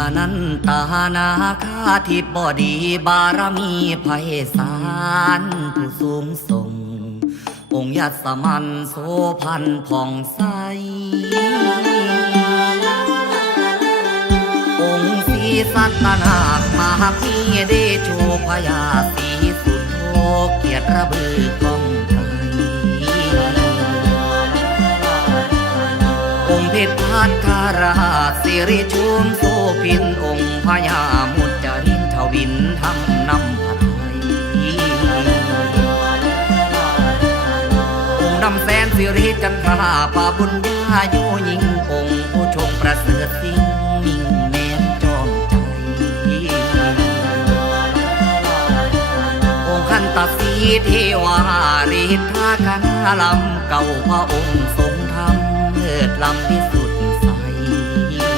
อนันตานาคาทิบดีบารมีไพศาลผู้สูงส่งองค์ยศมันโสพันผ่องใสองค์ศรีสัตนาคมหามีเดโชพยาสีสุดโทเกียรติระบือกองไกลองค์เพชรพัฒาราชสิริชุมโสพินองค์พญามุจจรินทวินทำนำผัดไทยองค์นำแสนสิริจันทราปาบุญญาโยยิ่งองค์ผู้ชงประเสริฐสิ่งมิ่งแม้นจอมใจองค์ขันตสีเทวาฤทธากันลำเก่าพระองค์ทรงธรรมเลิศลำพิสุ